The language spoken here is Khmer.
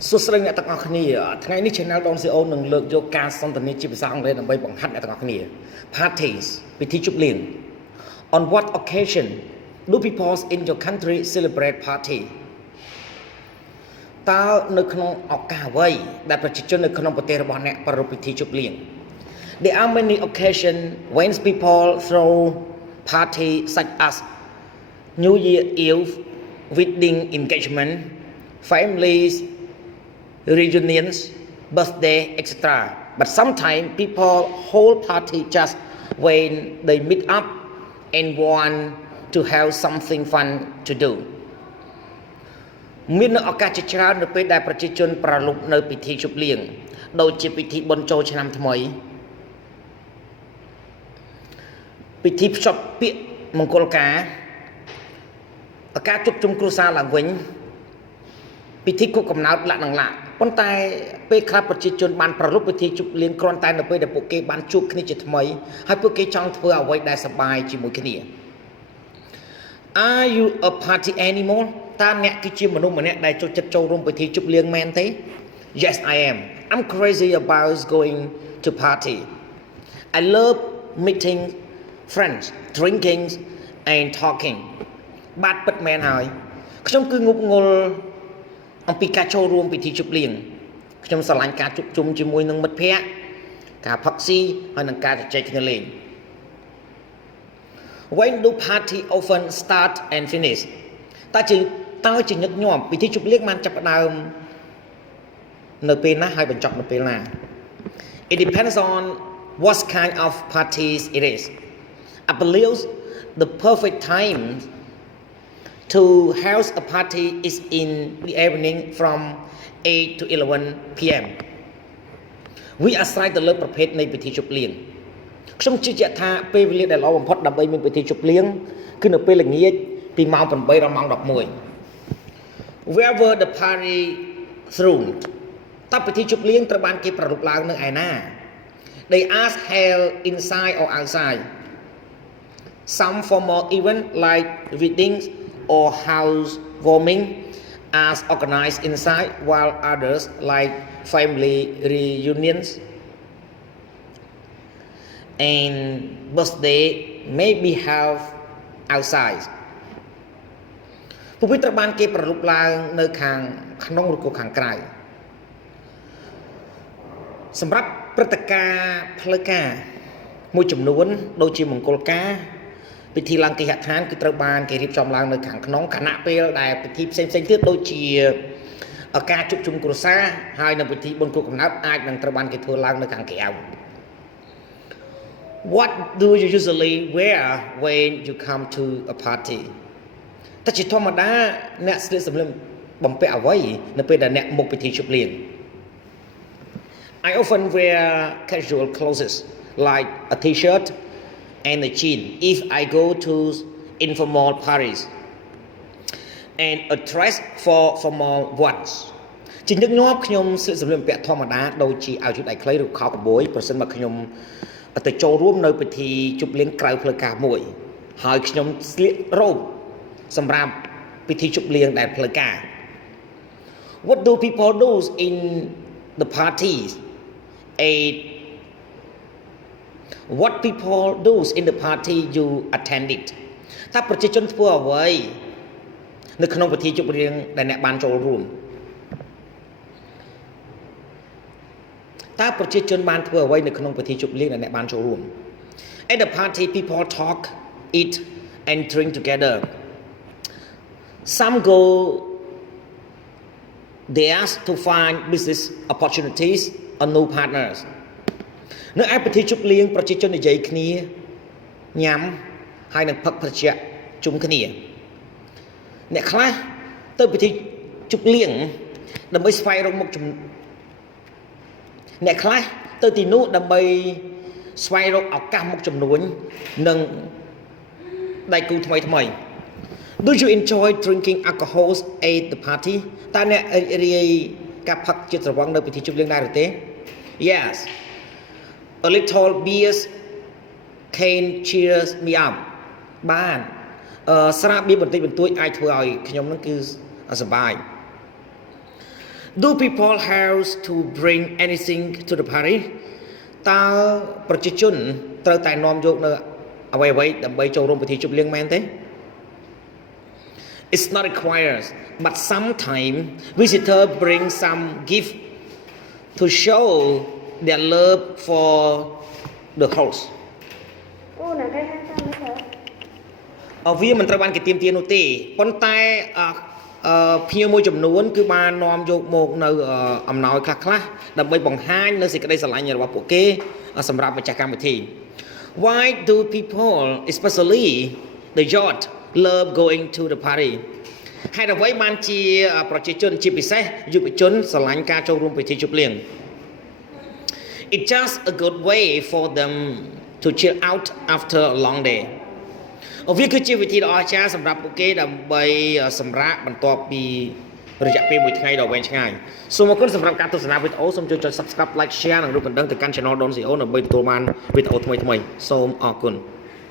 សួស្តីអ្នកទាំងអស់គ្នាថ្ងៃនេះ Channel ដង CEO នឹងលើកយកការសន្ទនាជាភាសាអង់គ្លេសដើម្បីបង្ហាត់អ្នកទាំងអស់គ្នា Parties ពិធីជប់លៀង On what occasion do people in your country celebrate party តើនៅក្នុងឱកាសអ្វីដែលប្រជាជននៅក្នុងប្រទេសរបស់អ្នកប្រារព្ធពិធីជប់លៀង There are many occasions when people throw party such as New Year Eve, wedding engagement, families reunions, birthday, etc. But sometimes people hold party just when they meet up and want to have something fun to do. មានឱកាសជាច្រើននៅពេលដែលប្រជាជនប្រារព្ធនៅពិធីជប់លៀងដូចជាពិធីបុណ្យចូលឆ្នាំថ្មីពិធីភ្ជាប់ពាក្យមង្គលការការជួបជុំគ្រួសារឡើងវិញពិធីខួបកំណើតលក្ខណៈប៉ុន្តែពេលខ្លះប្រជាជនបានប្រារព្ធពិធីជប់លៀងគ្រាន់តែនៅពេលដែលពួកគេបានជួបគ្នាជាថ្មីហើយពួកគេចង់ធ្វើអ្វីដែលសប្បាយជាមួយគ្នា Are you a party animal តើអ្នកគឺជាមនុស្សម្នាក់ដែលចូលចិត្តចូលរួមពិធីជប់លៀងមែនទេ Yes I am I'm crazy about going to party I love meeting friends drinking and talking បាទពិតមែនហើយខ្ញុំគឺងប់ងល់អំពីការចូលរួមពិធីជប់លៀងខ្ញុំស្រឡាញ់ការជួបជុំជាមួយនឹងមិត្តភ័ក្តិការផឹកស៊ីហើយនិងការជជែកគ្នាលេង When do party often start and finish តើជាញឹកញាប់ពិធីជប់លៀងបានចាប់ផ្ដើមនៅពេលណាហើយបញ្ចប់នៅពេលណា It depends on what kind of parties it is I believe the perfect time to house a party is in the evening from 8 to 11 p.m. វាអាស្រ័យទៅលើប្រភេទនៃពិធីជប់លៀងខ្ញុំជឿជាក់ថាពេលវេលាដែលល្អបំផុតដើម្បីមានពិធីជប់លៀងគឺនៅពេលល្ងាចពីម៉ោង8ដល់ម៉ោង11 Where were the party thrown តើពិធីជប់លៀងត្រូវបានគេប្រារព្ធឡើងនៅឯណា They are held inside or outside Some formal event like weddings or housewarming are organized inside while others like family reunions and birthday may be held outside ពួកវាត្រូវបានគេប្រារព្ធឡើងនៅខាងក្នុងឬក៏ខាងក្រៅសម្រាប់ព្រឹត្តិការណ៍ផ្លូវការមួយចំនួនដូចជាមង្គលការពិធីឡើងគេហដ្ឋានគឺត្រូវបានគេរៀបចំឡើងនៅខាងក្នុងខណៈពេលដែលពិធីផ្សេងៗទៀតដូចជាការជួបជុំគ្រួសារហើយនៅពិធីបុណ្យខួបកំណើតអាចនឹងត្រូវបានគេធ្វើឡើងនៅខាងក្រៅ What do you usually wear when you come to a party តើជាធម្មតាអ្នកស្លៀកសម្លៀកបំពាក់អ្វីនៅពេលដែលអ្នកមកពិធីជប់លៀង I often wear casual clothes like a t-shirt and a jean if I go to informal parties and a dress for formal ones ជាញឹកញាប់ខ្ញុំស្លៀកសម្លៀកបំពាក់ធម្មតាដូចជាអាវយឺតដៃខ្លីឬខោកាប៊យប្រសិនបើខ្ញុំទៅចូលរួមនៅពិធីជប់លៀងក្រៅផ្លូវការមួយហើយខ្ញុំស្លៀករ៉ូបសម្រាប់ពិធីជប់លៀងដែលផ្លូវការ What do people do in the parties What people do in the party you attended តើប្រជាជនធ្វើអ្វីនៅក្នុងពិធីជប់លៀងដែលអ្នកបានចូលរួមតើប្រជាជនបានធ្វើអ្វីនៅក្នុងពិធីជប់លៀងដែលអ្នកបានចូលរួម At the party people talk eat and drink together Some go there to find business opportunities or new partners នៅឯពិធីជប់លៀងប្រជាជននិយាយគ្នាញ៉ាំហើយនឹងផឹកភេសជ្ជៈជុំគ្នាអ្នកខ្លះទៅពិធីជប់លៀងដើម្បីស្វែងរកមុខអ្នកខ្លះទៅទីនោះដើម្បីស្វែងរកឱកាសមុខជំនួញនិងដៃគូថ្មីDo you enjoy drinking alcohol at the party តើអ្នករាយការផឹកជាតិស្រវឹងនៅពិធីជប់លៀងដែរឬទេ Yes A little beers can cheer me up បានស្រាបៀរបន្តិចបន្តួចអាចធ្វើឲ្យខ្ញុំនឹងគឺសប្បាយ Do people have to bring anything to the party តើប្រជាជនត្រូវតែនាំយកនៅអ្វីៗដើម្បីចូលរួមពិធីជប់លៀងមែនទេ It's not required but sometimes visitors bring some gift to show their love for the host អូណាគេហៅតាមនេះទៅ វាមិនត្រូវបានគេទាមទារនោះទេប៉ុន្តែភ្ញៀវមួយចំនួនគឺបាននាំយកមកនៅអំណោយខ្លះៗដើម្បីបង្ហាញនៅសេចក្តីស្រឡាញ់របស់ពួកគេសម្រាប់ម្ចាស់កម្មវិធី Why do people especially the youth love going to the party ហេតុអ្វីបានជាប្រជាជនជាពិសេសយុវជនស្រឡាញ់ការចូលរួមពិធីជប់លៀង It's just a good way for them to chill out after a long day វាគឺជាវិធីដ៏អស្ចារ្យសម្រាប់ពួកគេដើម្បីសម្រាកបន្ទាប់ពីរយៈពេលមួយថ្ងៃដ៏វែងឆ្ងាយសូមអរគុណសម្រាប់ការទស្សនាវីដេអូសូមជួយចុច Subscribe Like Share និងរូបកណ្ដឹងទៅកាន់ Channel Don CEO ដើម្បីទទួលបានវីដេអូថ្មីៗសូមអរគុណ